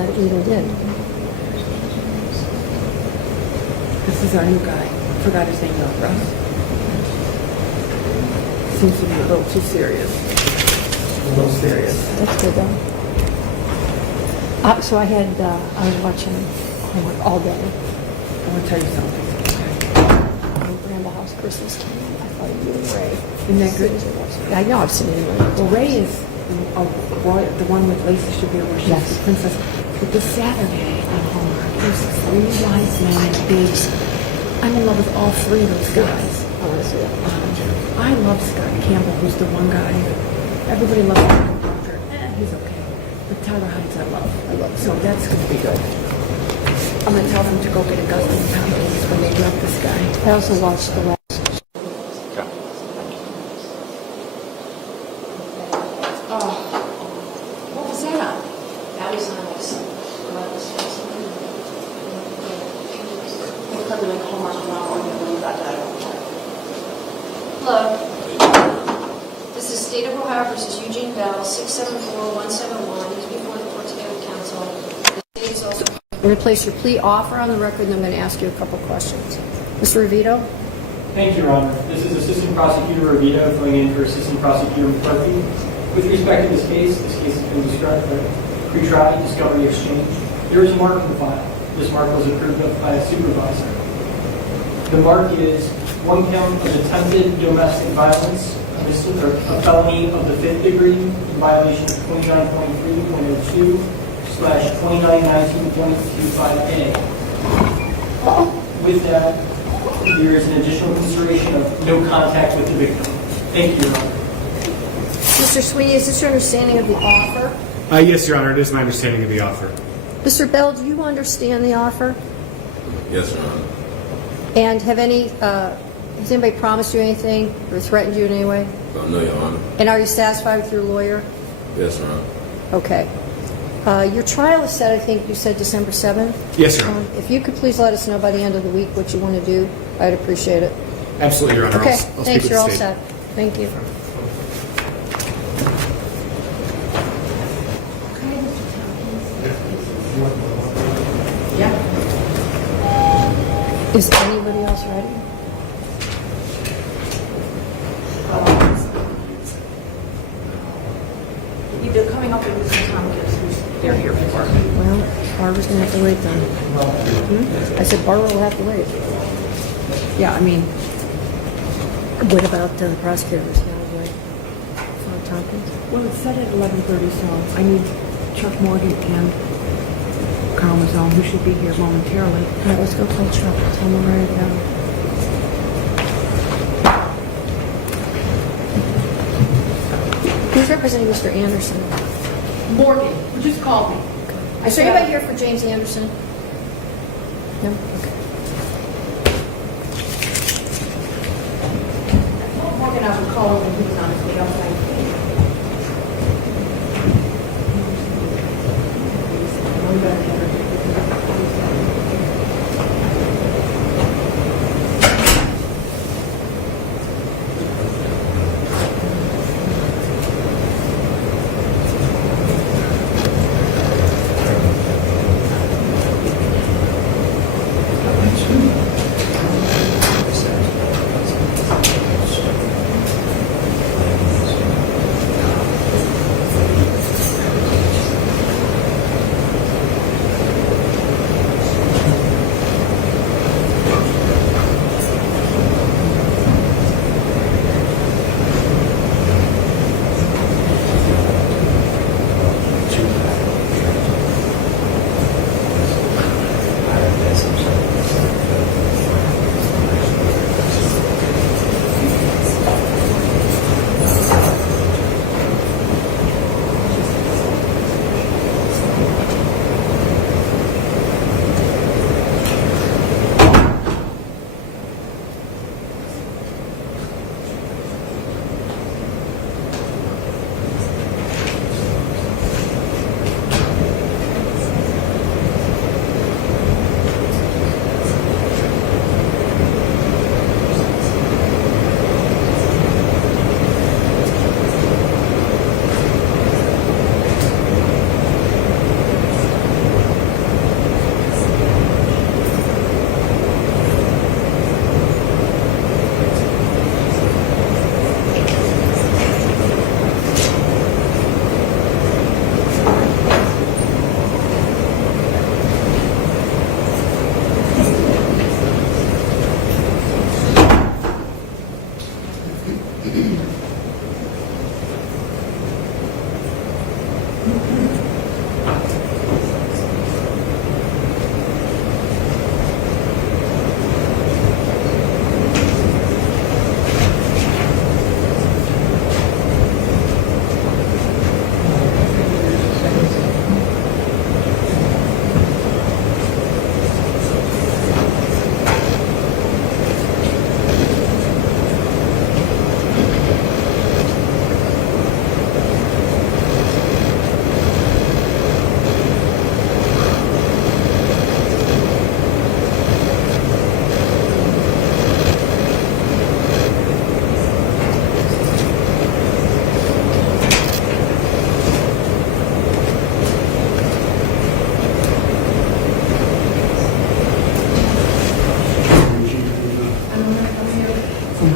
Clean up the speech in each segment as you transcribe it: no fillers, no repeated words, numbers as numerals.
that even did. This is our new guy. Forgot his name though, Russ. Seems to be a little too serious. A little serious. That's good though. So I was watching homework all day. I want to tell you something. Randall House Christmas time. I thought you and Ray. Isn't that good? I know, I've seen it anyway. Well, Ray is the one with Lacey should be where she's Yes. the princess. But this Saturday on Hallmark, there's 3 wise men and babes. I'm in love with all 3 of those guys. I want to see it. I love Scott Campbell, who's the one guy. Everybody loves Pratcher. He's okay. But Tyler Heights, I love. So that's going to be good. I'm going to tell them to go get Augustin Thompkins when they drop this guy. I also watched the last. What was that? That was on like some probably like Hallmark Hello. This is State of Ohio versus Eugene Bell, 674-171. He's before the court today with counsel. The state is also. I'm going to place your plea offer on the record, and I'm going to ask you a couple questions. Mr. Revito? Thank you, Your Honor. This is Assistant Prosecutor Revito filling in for Assistant Prosecutor McCarthy. With respect to this case has been described by pre-trial discovery exchange. There is a mark in the file. This mark was approved of by a supervisor. The mark is 1 count of attempted domestic violence, a felony of the 5th degree in violation of 29.3.02/2919.25A. With that, there is an additional consideration of no contact with the victim. Thank you, Your Honor. Mr. Sweeney, is this your understanding of the offer? Yes, Your Honor. It is my understanding of the offer. Mr. Bell, do you understand the offer? Yes, Your Honor. And has anybody promised you anything or threatened you in any way? No, Your Honor. And are you satisfied with your lawyer? Yes, Your Honor. Okay. Your trial is set, I think you said December 7th? Yes, Your Honor. If you could please let us know by the end of the week what you want to do, I'd appreciate it. Absolutely, Your Honor. Okay, I'll speak thanks. with You're the all state. set. Thank you. Yeah. Is anybody else ready? They're coming up with Mr. Thompkins, who's they're here for. Well, Barbara's going to have to wait then. I said Barbara will have to wait. Yeah, I mean, What about the prosecutors? Wait for Tompkins? well, it's set at 11:30, so I need Chuck Morgan and Carl Mazzone, who should be here momentarily. All right, let's go call Chuck. Tell him we're ready to go. Who's representing Mr. Anderson? Morgan, who just called me. Is there anybody here for James Anderson? No? Okay. Morgan, I would call him when he was on his way outside.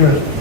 good.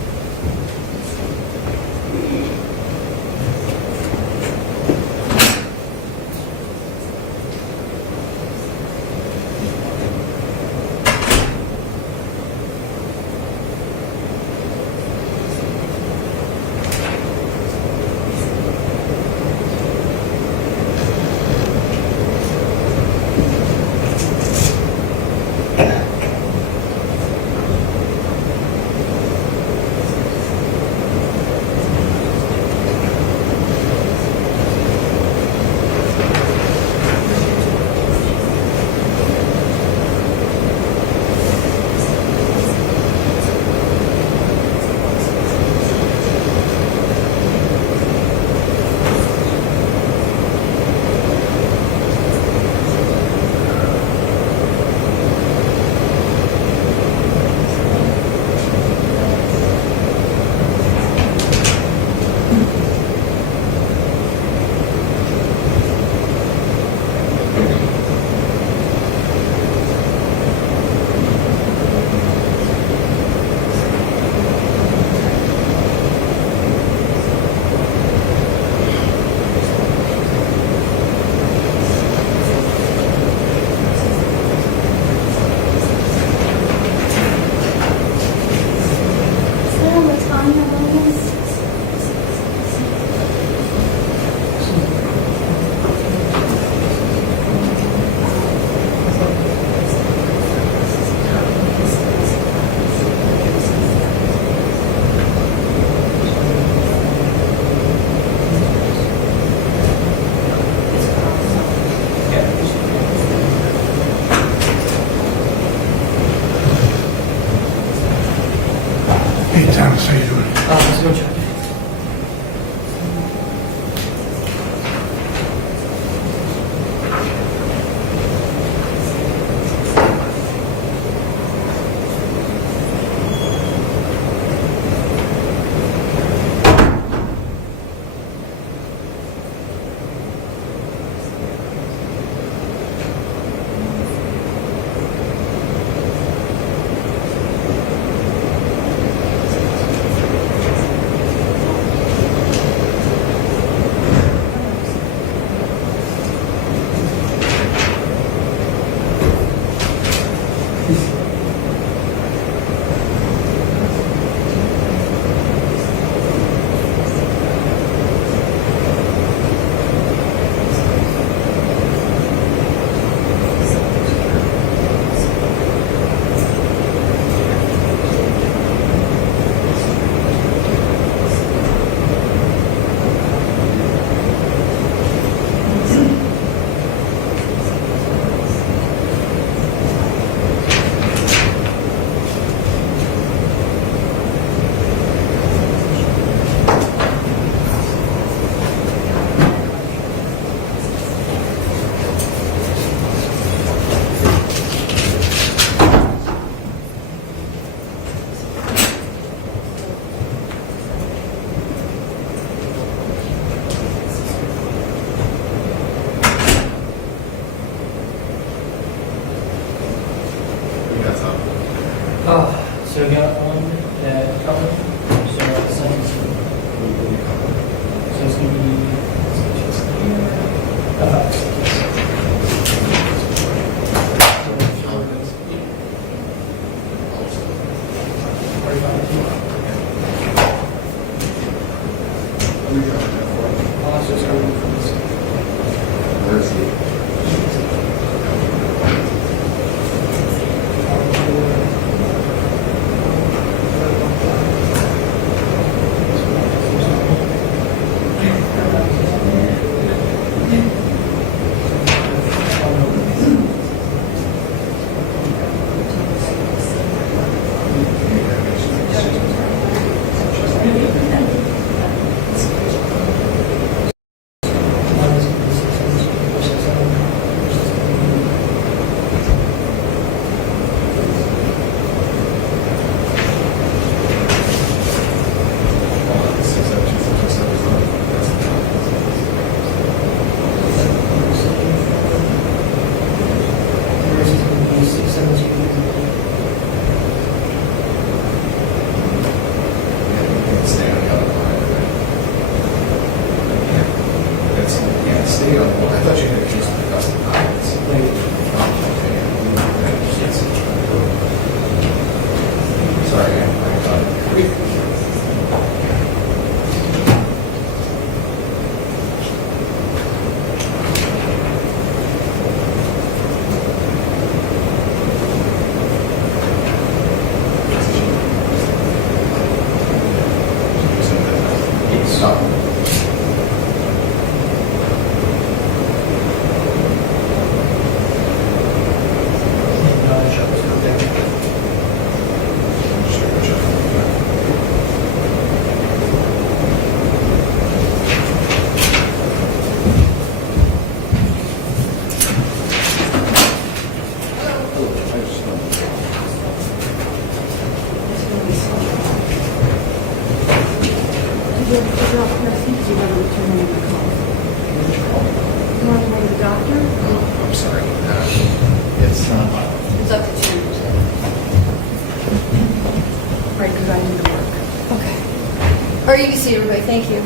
Or you can see everybody, thank you.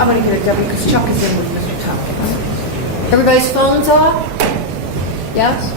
I'm going to get a W because Chuck is in with Mr. Thompkins. Everybody's phones off? Yes?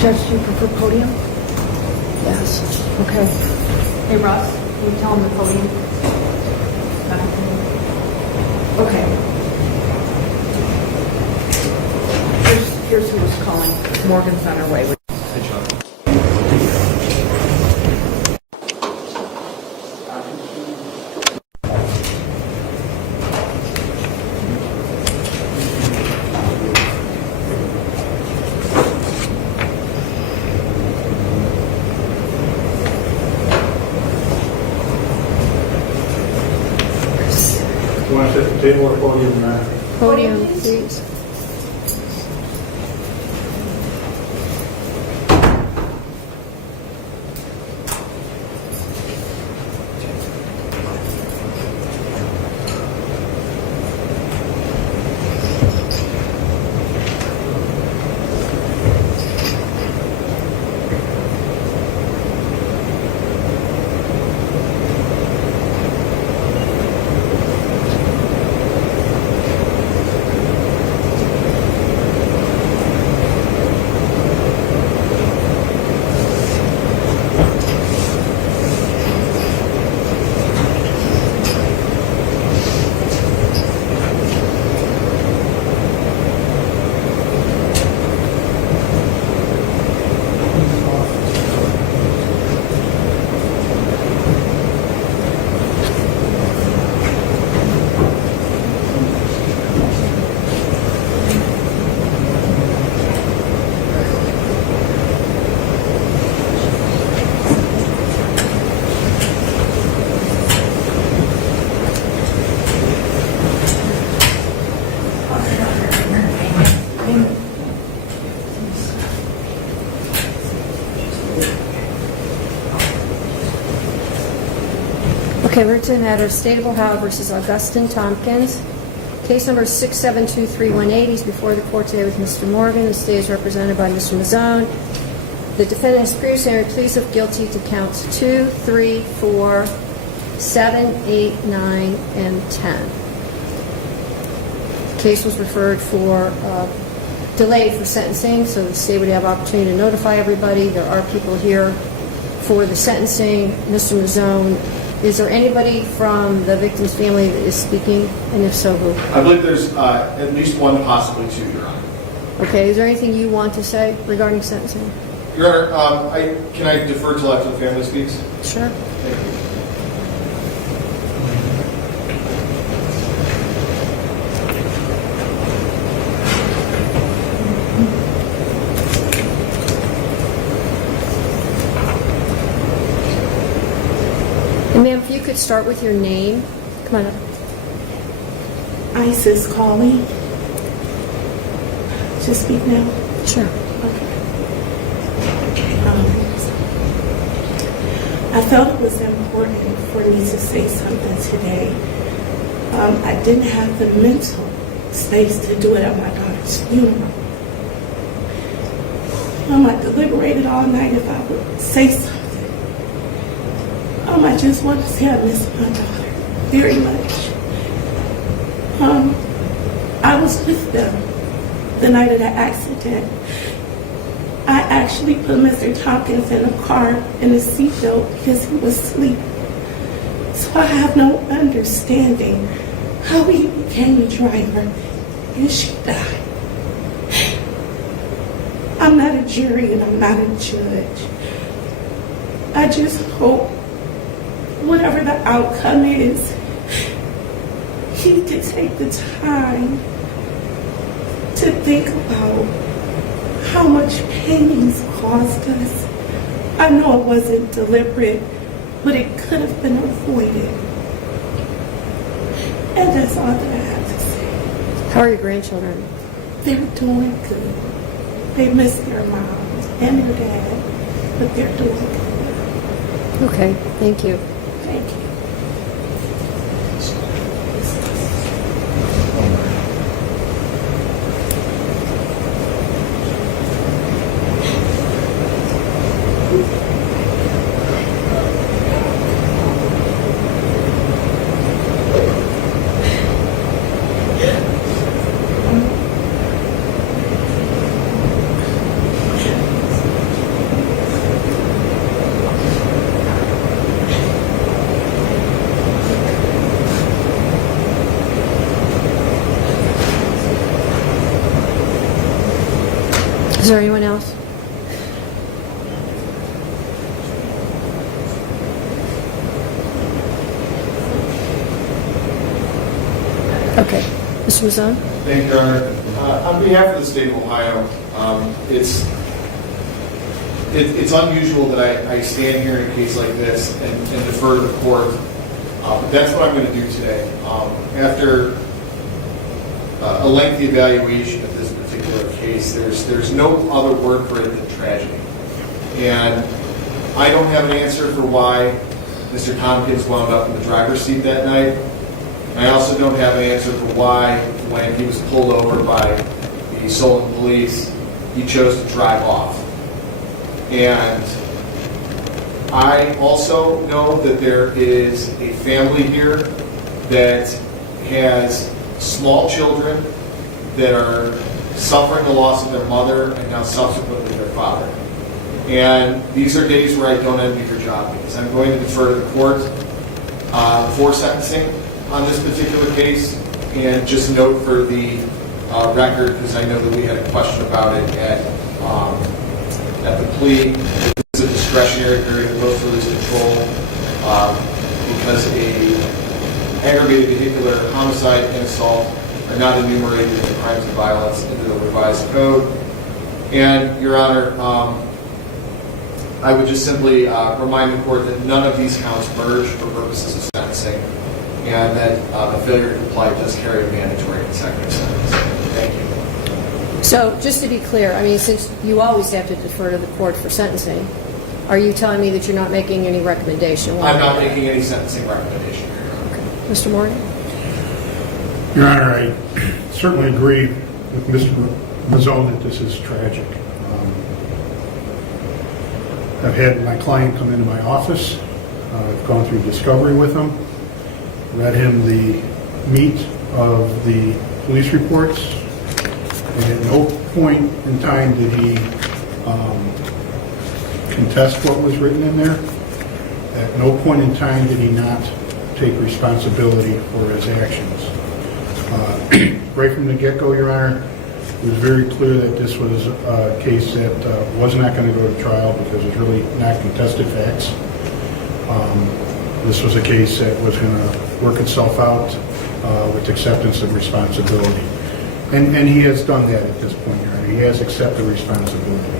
Judge, do you prefer podium? Yes. Okay. Hey, Russ, can you tell him the podium? Okay. Here's who's calling. Morgan's on her way. You want to set the table or podium now? Podium, please. Okay, we're to the matter of State of Ohio versus Augustin Thompkins. Case number 6723180 is before the court today with Mr. Morgan. The state is represented by Mr. Mazzone. The defendant has previously entered pleas of guilty to counts 2, 3, 4, 7, 8, 9, and 10. The case was referred for delayed for sentencing, so the state would have opportunity to notify everybody. There are people here for the sentencing. Mr. Mazzone, is there anybody from the victim's family that is speaking? And if so, who? I believe there's at least one, possibly two, Your Honor. Okay, is there anything you want to say regarding sentencing? Your Honor, can I defer till after the family speaks? Sure. Thank you. And ma'am, if you could start with your name. Come on up. Isis calling. To speak now? Sure. I felt it was important for me to say something today. I didn't have the mental space to do it at my daughter's funeral. I deliberated all night if I would say something. I just want to say I miss my daughter very much. I was with them the night of the accident. I actually put Mr. Thompkins in a car in a seatbelt because he was asleep. So I have no understanding how he became a driver and she died. I'm not a jury and I'm not a judge. I just hope whatever the outcome is, he could take the time to think about how much pain he's caused us. I know it wasn't deliberate, but it could have been avoided. And that's all that I have to say. How are your grandchildren? They're doing good. They miss their mom and their dad, but they're doing good. Okay, thank you. Thank you. Is there anyone else? Okay. Mr. Mazzone? Thank you, Your Honor. On behalf of the state of Ohio, it's unusual that I stand here in a case like this and defer to the court. But that's what I'm going to do today. After a lengthy evaluation of this particular case, there's no other word for it than tragedy. And I don't have an answer for why Mr. Thompkins wound up in the driver's seat that night. I also don't have an answer for why, when he was pulled over by the Solon police, he chose to drive off. And I also know that there is a family here that has small children that are suffering the loss of their mother and now subsequently their father. And these are days where I don't envy your job, because I'm going to defer to the court for sentencing on this particular case. And just note for the record, because I know that we had a question about it at the plea, it's a discretionary period of post-release control because aggravated vehicular homicide and assault are not enumerated in the crimes of violence into the revised code. And, Your Honor, I would just simply remind the court that none of these counts merge for purposes of sentencing, and that the failure to comply does carry a mandatory consecutive sentence. Thank you. So, just to be clear, I mean, since you always have to defer to the court for sentencing, are you telling me that you're not making any recommendation? I'm not making any sentencing recommendation here, Your Honor. Okay. Mr. Morgan? Your Honor, I certainly agree with Mr. Mazzone that this is tragic. I've had my client come into my office. I've gone through discovery with him, read him the meat of the police reports, and at no point in time did he contest what was written in there. At no point in time did he not take responsibility for his actions. Right from the get-go, Your Honor, it was very clear that this was a case that was not going to go to trial because it's really not contested facts. This was a case that was going to work itself out with acceptance of responsibility. And he has done that at this point, Your Honor. He has accepted responsibility.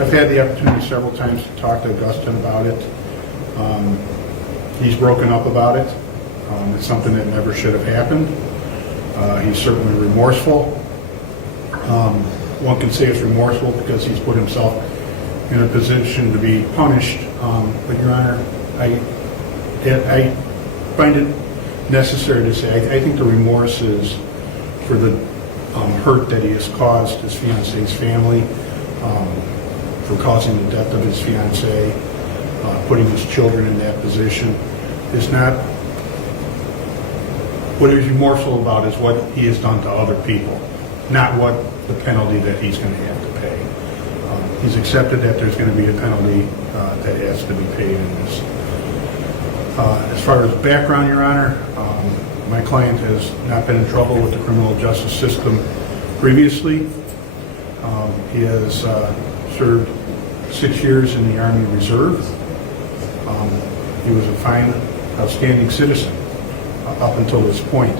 I've had the opportunity several times to talk to Augustin about it. He's broken up about it. It's something that never should have happened. He's certainly remorseful. One can say it's remorseful because he's put himself in a position to be punished. But, Your Honor, I find it necessary to say I think the remorse is for the hurt that he has caused his fiance's family, for causing the death of his fiancée, putting his children in that position. Is not what he's remorseful about is what he has done to other people, not what the penalty that he's going to have to pay. He's accepted that there's going to be a penalty that has to be paid in this. As far as background, Your Honor, my client has not been in trouble with the criminal justice system previously. He has served 6 years in the Army Reserve. He was a fine, outstanding citizen up until this point.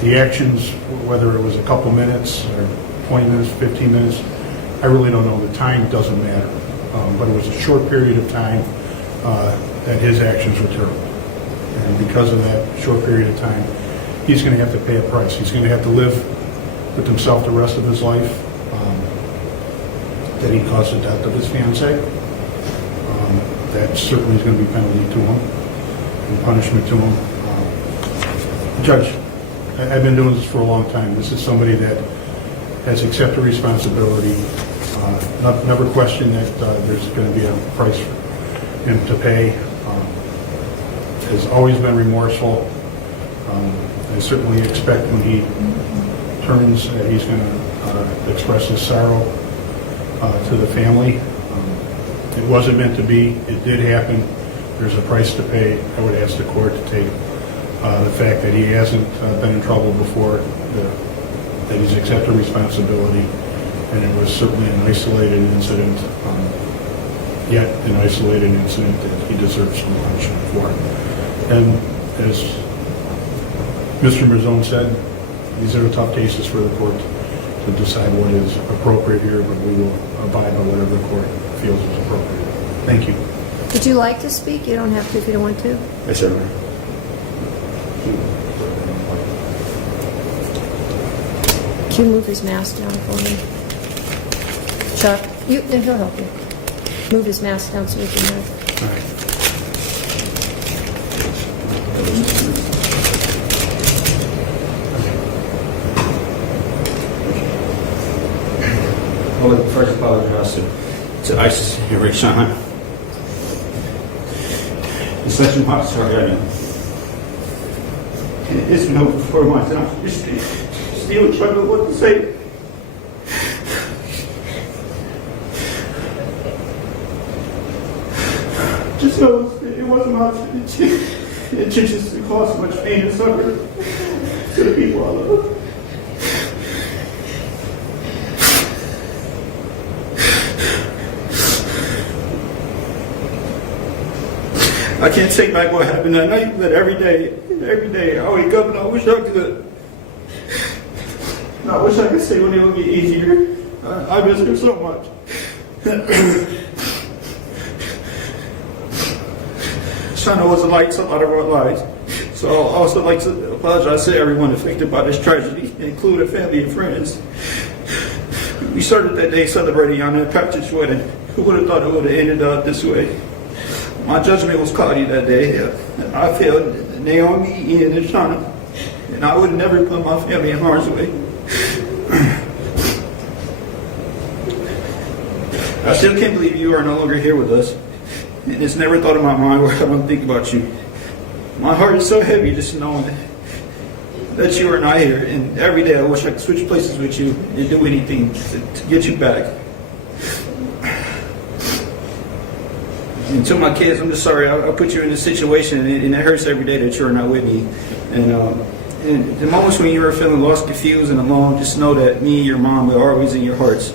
The actions, whether it was a couple minutes or 20 minutes, 15 minutes, I really don't know. The time doesn't matter. But it was a short period of time that his actions were terrible. And because of that short period of time, he's going to have to pay a price. He's going to have to live with himself the rest of his life, that he caused the death of his fiancée. That certainly is going to be penalty to him and punishment to him. Judge, I've been doing this for a long time. This is somebody that has accepted responsibility, never questioned that there's going to be a price for him to pay, has always been remorseful. I certainly expect when he turns that he's going to express his sorrow to the family. It wasn't meant to be. It did happen. There's a price to pay. I would ask the court to take the fact that he hasn't been in trouble before, that he's accepted responsibility, and it was certainly an isolated incident, yet an isolated incident that he deserves some punishment for. And as Mr. Mazzone said, these are tough cases for the court to decide what is appropriate here, but we will abide by whatever the court feels is appropriate. Thank you. Would you like to speak? You don't have to if you don't want to. Yes, sir. Can you move his mask down for me? Chuck, then he'll help you. Move his mask down so we can move. All right. I would first apologize to ISIS and Ishonna. It's such an officer right now. It's been over 4 months and I'm still struggling with what to say. Just know it wasn't my intentions to cause so much pain and suffering to the people I love. I can't take back what happened that night, but every day, I wake up and I wish I could. I wish I could say when it would be easier. I miss her so much. Ishonna was the light to a lot of our lives. So I'd also like to apologize to everyone affected by this tragedy, including family and friends. We started that day celebrating on Pratcher's wedding. Who would have thought it would have ended up this way? My judgment was cloudy that day. I failed Naomi, Ian, and Ishonna, and I would never put my family in harm's way. I still can't believe you are no longer here with us, and it's never thought in my mind where I don't think about you. My heart is so heavy just knowing that you are not here, and every day I wish I could switch places with you and do anything to get you back. And to my kids, I'm just sorry I put you in this situation, and it hurts every day that you're not with me. And the moments when you were feeling lost, confused, and alone, just know that me and your mom were always in your hearts.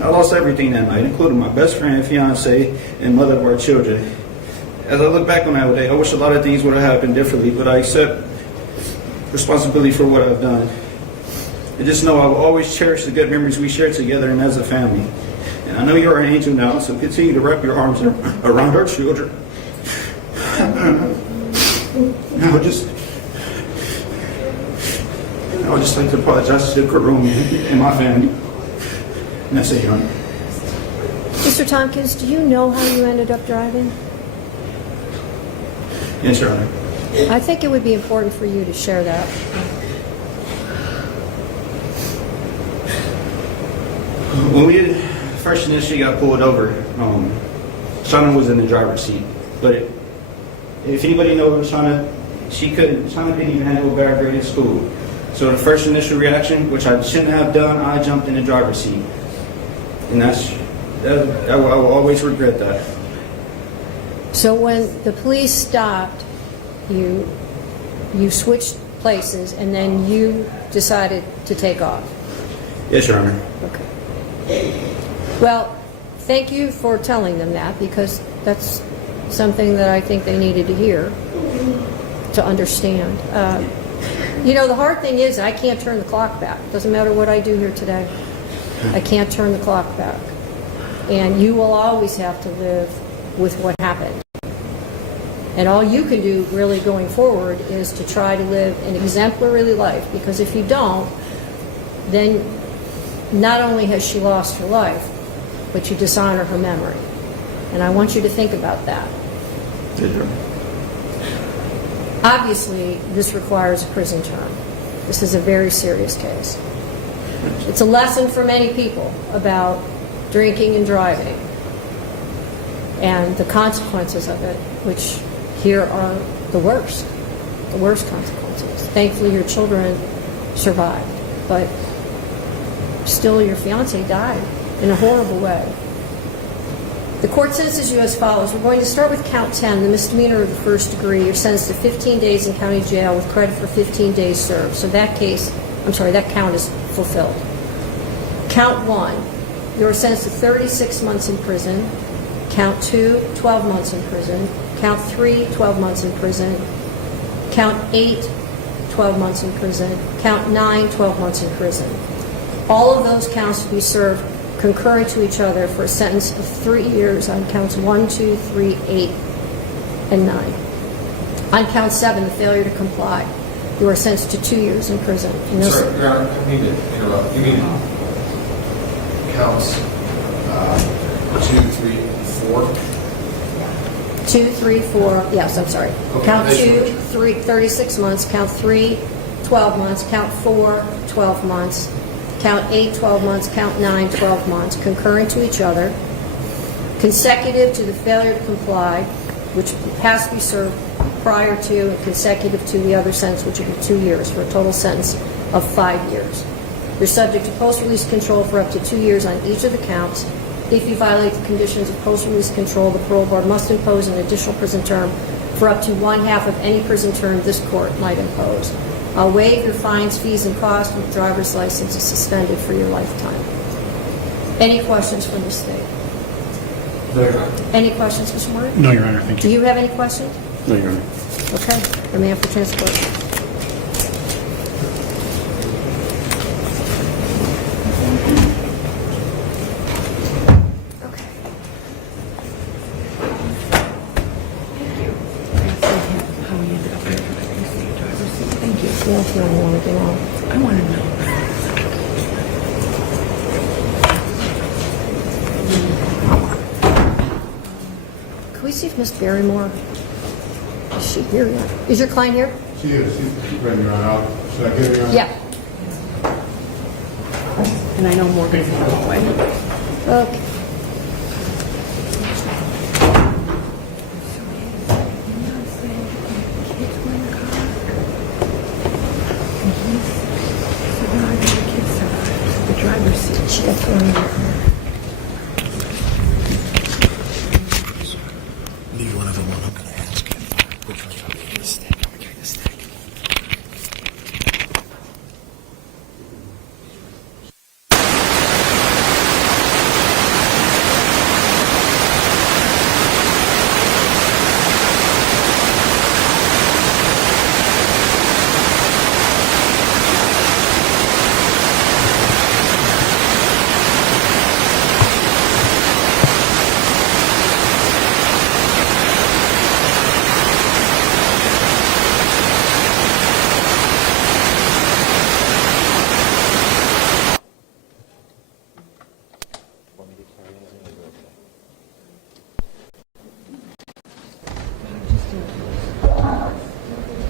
I lost everything that night, including my best friend, fiance, and mother of our children. As I look back on that day, I wish a lot of things would have happened differently, but I accept responsibility for what I've done. And just know I will always cherish the good memories we shared together and as a family. And I know you're an angel now, so continue to wrap your arms around our children. I would just like to apologize to the courtroom and my family. And that's it, Your Honor. Mr. Thompkins, do you know how you ended up driving? Yes, Your Honor. I think it would be important for you to share that. When we first initially got pulled over, Ishonna was in the driver's seat. But if anybody knows Ishonna, Ishonna didn't even have a bad grade in school. So the first initial reaction, which I shouldn't have done, I jumped in the driver's seat. And I will always regret that. So when the police stopped, you switched places, and then you decided to take off. Yes, Your Honor. Okay. Well, thank you for telling them that, because that's something that I think they needed to hear, to understand. The hard thing is I can't turn the clock back. Doesn't matter what I do here today. I can't turn the clock back. And you will always have to live with what happened. And all you can do really going forward is to try to live an exemplary life, because if you don't, then not only has she lost her life, but you dishonor her memory. And I want you to think about that. Obviously, this requires a prison term. This is a very serious case. It's a lesson for many people about drinking and driving and the consequences of it, which here are the worst consequences. Thankfully, your children survived, but still your fiance died in a horrible way. The court sentences you as follows. We're going to start with count 10, the misdemeanor of the first degree. You're sentenced to 15 days in county jail with credit for 15 days served. So that count is fulfilled. Count 1, you're sentenced to 36 months in prison. Count 2, 12 months in prison. Count 3, 12 months in prison. Count 8, 12 months in prison. Count 9, 12 months in prison. All of those counts to be served concurrent to each other for a sentence of 3 years on counts 1, 2, 3, 8, and 9. On count 7, the failure to comply, you are sentenced to 2 years in prison. Sorry, Your Honor, I need to interrupt. You mean counts 2, 3, 4? 2, 3, 4, yes, I'm sorry. Okay, Count thank 2, you. 3, 36 months. Count 3, 12 months. Count 4, 12 months. Count 8, 12 months. Count 9, 12 months. Concurrent to each other. Consecutive to the failure to comply, which has to be served prior to and consecutive to the other sentence, which would be 2 years, for a total sentence of 5 years. You're subject to post-release control for up to 2 years on each of the counts. If you violate the conditions of post-release control, the parole board must impose an additional prison term for up to 1/2 of any prison term this court might impose. I'll waive your fines, fees, and costs, and the driver's license is suspended for your lifetime. Any questions from the state? No, Your Honor. Any questions, Mr. Moore? No, Your Honor, thank Do you. you have any questions? No, Your Honor. Okay, remand for transport. Okay. How we ended up here. Driver's seat. Thank you. Yeah, if you don't want to know. I want to know. Can we see if Miss Barrymore, is she here yet? Is your client here? She is. She's ready, Your Honor. Should I get her, Your Honor? Yeah. And I know Morgan's in the hallway. Okay. The driver's seat. She got thrown in. Leave one of them on. I'm going to ask him. Which one's going to get a stick? I'm going to get a stick.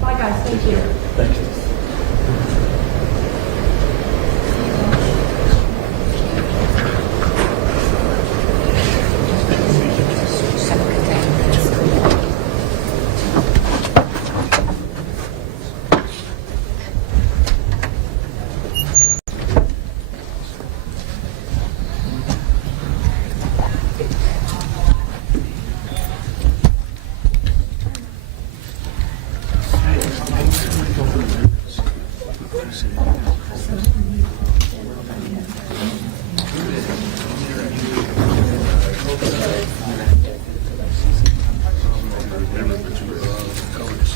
Bye, guys. Thank you.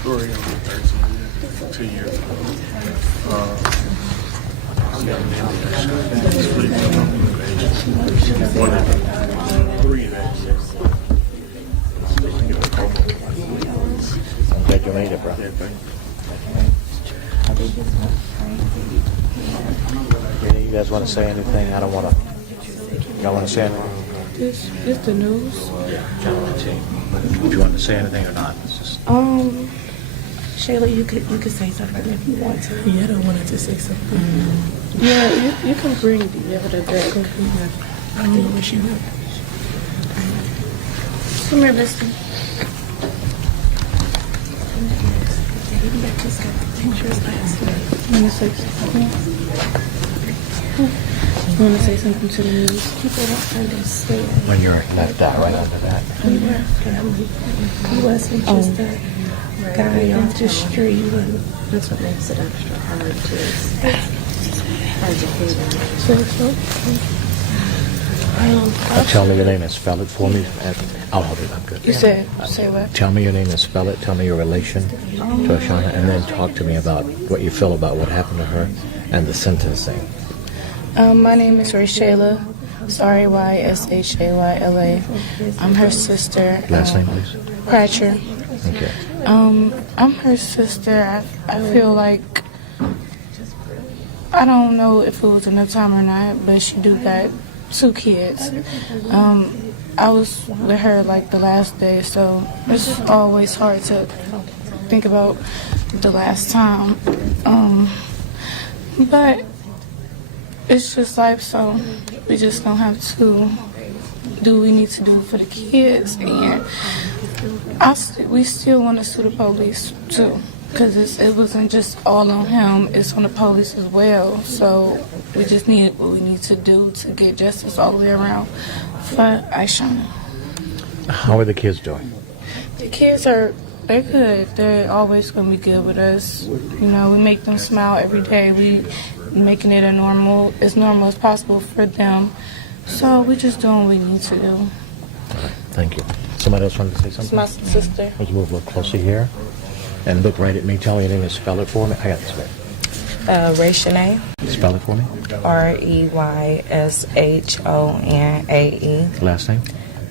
Story on the 2 years ago. One of them. I'm glad you made it, bro. You guys want to say anything? I don't want to. Y'all want to say anything? It's the news. If you want to say anything or not, it's just. Shayla, you could say something if you want to. Yeah, I don't want to say something. Yeah, you can bring the evidence back. I don't know where she went. Come here, listen. You want to say something to the news? People don't understand. When you're left out right under that. He wasn't just a guy off the street. That's what makes it extra hard to educate Tell me your name and spell it for me. I'll hold it. I'm good. You said, say what? Tell me your name and spell it. Tell me your relation to Ishonna, and then talk to me about what you feel about what happened to her and the sentencing. My name is Rayshayla. Rayshayla. I'm her sister. Last name, please. Pratcher. Okay. I'm her sister. I feel like, I don't know if it was enough time or not, but she do got 2 kids. I was with her like the last day, so it's always hard to think about the last time. But it's just life, so we just gonna have to do what we need to do for the kids, and we still want to sue the police too, because it wasn't just all on him, it's on the police as well. So we just need what we need to do to get justice all the way around for Ishonna. How are the kids doing? The kids they're good. They're always going to be good with us. You know, we make them smile every day. We making it as normal as possible for them. So we just doing what we need to do. All right, thank you. Somebody else wanted to say something? It's my sister. Let's move a little closer here. And look right at me. Tell me your name and spell it for me. I got this right. Ishonna N. Spell it for me. Reyshonnae. Last name?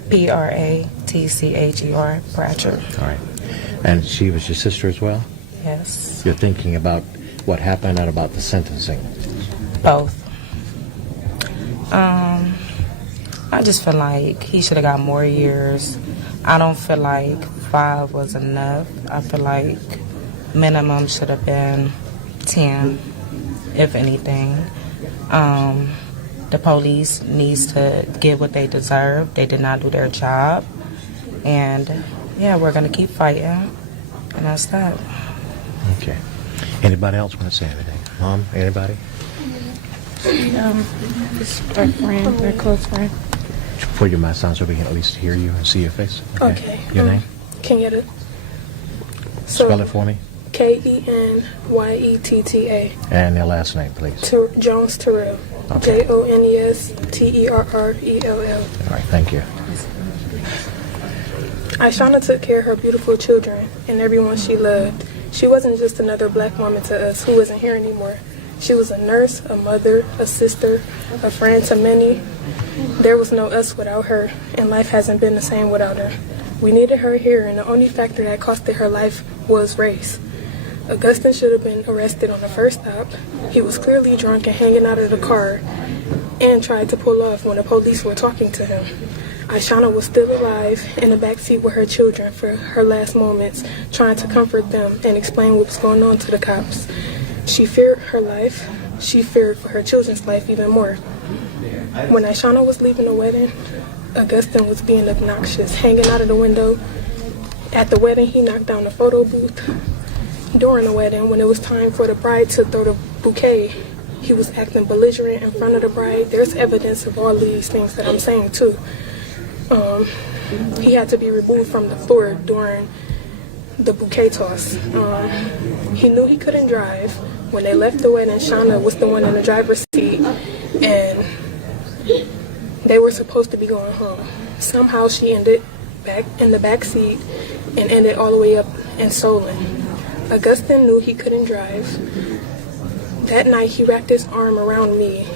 Pratcher. Pratcher. All right. And she was your sister as well? Yes. You're thinking about what happened and about the sentencing? Both. I just feel like he should have got more years. I don't feel like 5 was enough. I feel like minimum should have been 10, if anything. The police needs to get what they deserve. They did not do their job. And, yeah, we're going to keep fighting. And that's that. Okay. Anybody else want to say anything? Mom, anybody? Just our friend, our close friend. Put your mouth down so we can at least hear you and see your face. Okay. Your name? Kenyetta. Spell it for me. Kenyetta. And your last name, please. Jones Terrell. Okay. Jonesterrell. All right, thank you. Ishonna took care of her beautiful children and everyone she loved. She wasn't just another black woman to us who wasn't here anymore. She was a nurse, a mother, a sister, a friend to many. There was no us without her, and life hasn't been the same without her. We needed her here, and the only factor that costed her life was race. Augustin should have been arrested on the first stop. He was clearly drunk and hanging out of the car and tried to pull off when the police were talking to him. Ishonna was still alive in the backseat with her children for her last moments, trying to comfort them and explain what was going on to the cops. She feared her life. She feared for her children's life even more. When Ishonna was leaving the wedding, Augustin was being obnoxious, hanging out of the window. At the wedding, he knocked down the photo booth. During the wedding, when it was time for the bride to throw the bouquet, he was acting belligerent in front of the bride. There's evidence of all these things that I'm saying too. He had to be removed from the floor during the bouquet toss. He knew he couldn't drive. When they left the wedding, Ishonna was the one in the driver's seat, and they were supposed to be going home. Somehow she ended back in the back seat and ended all the way up in Solon. Augustin knew he couldn't drive. That night he wrapped his arm around me,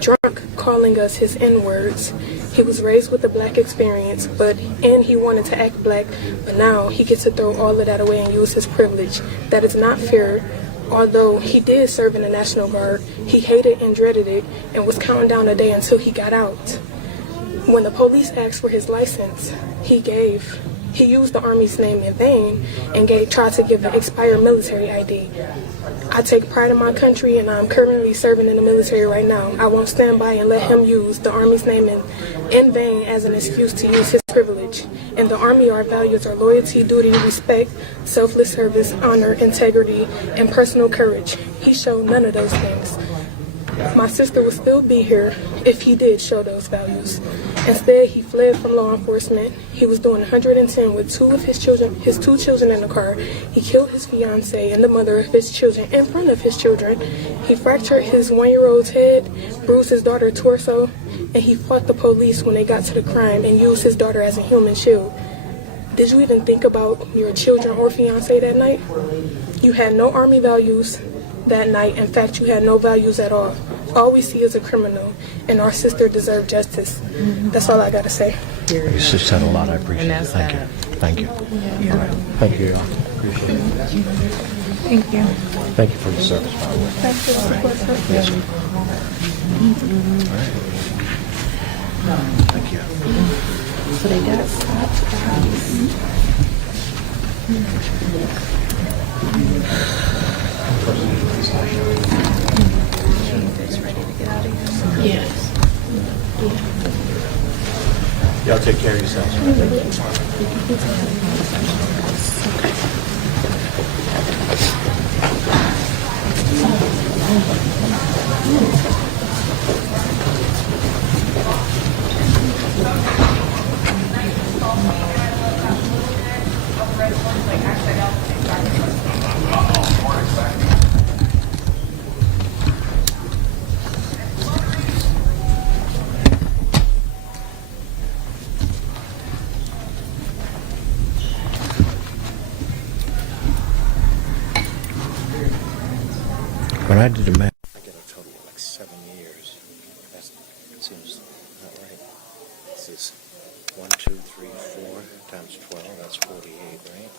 drunk, calling us his N-words. He was raised with a black experience, and he wanted to act black, but now he gets to throw all of that away and use his privilege. That is not fair. Although he did serve in the National Guard, he hated and dreaded it and was counting down the day until he got out. When the police asked for his license, he used the Army's name in vain and tried to give an expired military ID. I take pride in my country, and I'm currently serving in the military right now. I won't stand by and let him use the Army's name in vain as an excuse to use his privilege. In the Army, our values are loyalty, duty, respect, selfless service, honor, integrity, and personal courage. He showed none of those things. My sister would still be here if he did show those values. Instead, he fled from law enforcement. He was doing 110 with his two children in the car. He killed his fiancée and the mother of his children in front of his children. He fractured his 1-year-old's head, bruised his daughter's torso, and he fought the police when they got to the crime and used his daughter as a human shield. Did you even think about your children or fiancé that night? You had no Army values that night. In fact, you had no values at all. All we see is a criminal, and our sister deserved justice. That's all I gotta say. You said a lot. I appreciate it. Thank you. Thank you. Yeah. All right. Thank you, y'all. Appreciate it. Thank you. Thank you for your service, by the way. Thanks for the support, sir. Yes, sir. All right. Thank you. So they got stopped Yes. Y'all take care of yourselves. When I did the math, I get a total of like 7 years. That seems not right. This is 1, 2, 3, 4 times 12. That's 48, right?